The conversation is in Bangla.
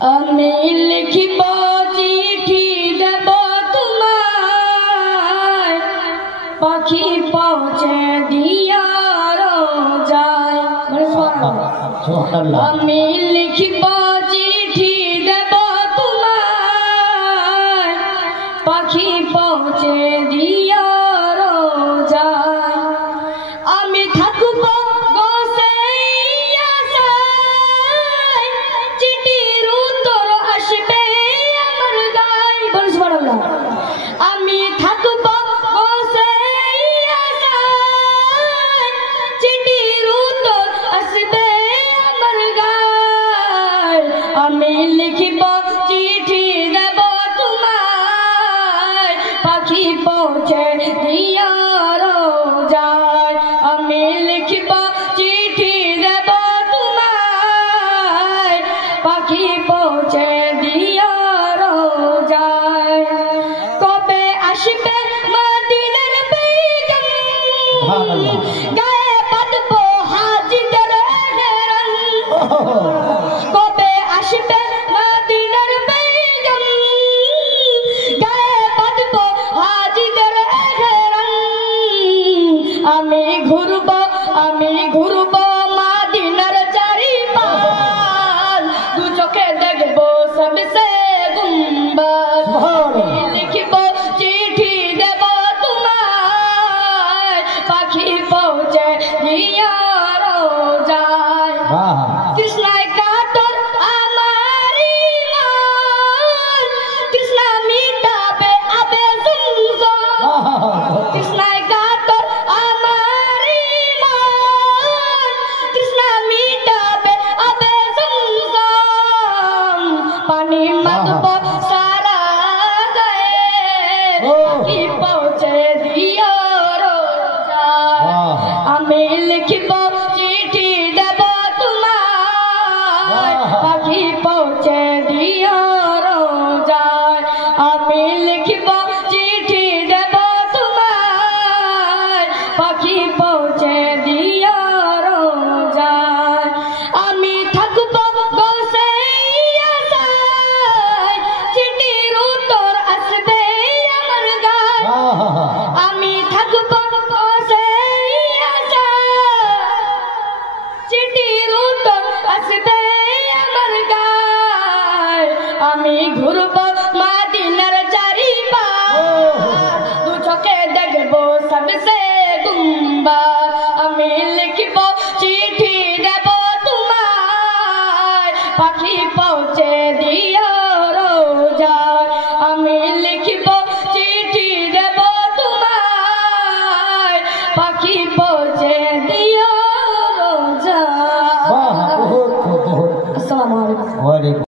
আমি লিখিব চিঠি দেব তোমায়, পাখি পৌঁছে দিয়া রোজায়। আমি লিখিব চিঠি দেব তোমায়, পাখি পৌঁছে দিয়া রোজায়। আমি থাকব আমি থাকব চিঠির উত্তর আসবে আমার গায়। আমি লিখিব চিঠি দেব তোমায়, পাখি পৌঁছে দিয়া রোজায়। আমি লিখিব চিঠি দেব তোমায়, পাখি পৌঁছে দিয়া রোজায়। কবে আসবে মদিনার বেগম, গায়ে বাঁধব হাজিদের হেরান। কবে আসবে মদিনার বেগম, গায়ে বাঁধব হাজিদের হেরান। আমি ঘুরব মদিনার চারিপাশ, দু চোখে দেখব সবসে গুম্বাদ। লিখিব চিঠি দেব তোমায়, পাখি পৌঁছে দিয়া রোজায়। তৃষ্ণায় কাতর আমার ইমান, তৃষ্ণা মিটাবে আবে জমজম। তৃষ্ণায় কাতর আমার ইমান, তৃষ্ণা মিটাবে আবে জমজম। পানি মাতব সারা গায়ে, পাখি পৌঁছে দিয়া রোজায়। আমি লিখিব চিঠি দেব তোমায়, পাখি পৌঁছে দিয়া রোজায়। আমি লিখিব চিঠি দেব তোমায়, পাখি পৌঁছে দিয়া রোজায়। আমি থাকব গৌসে আশায়, চিঠির উত্তর আসবে আমার গায়। আমি থাকব গৌসে আশায়, চিঠির উত্তর আসবে আমার গায়। আমি ঘুরব মদিনার চারিপাশ, দু চোখে দেখব সবসে গুম্বাদ। আমি লিখিব চিঠি দেব তোমায়, পাখি পৌঁছে দিয়া রোজায়। আমি লিখিব চিঠি দেব তোমায়, পাখি পৌঁছে দিয়া রোজায়। আসসালামু আলাইকুম।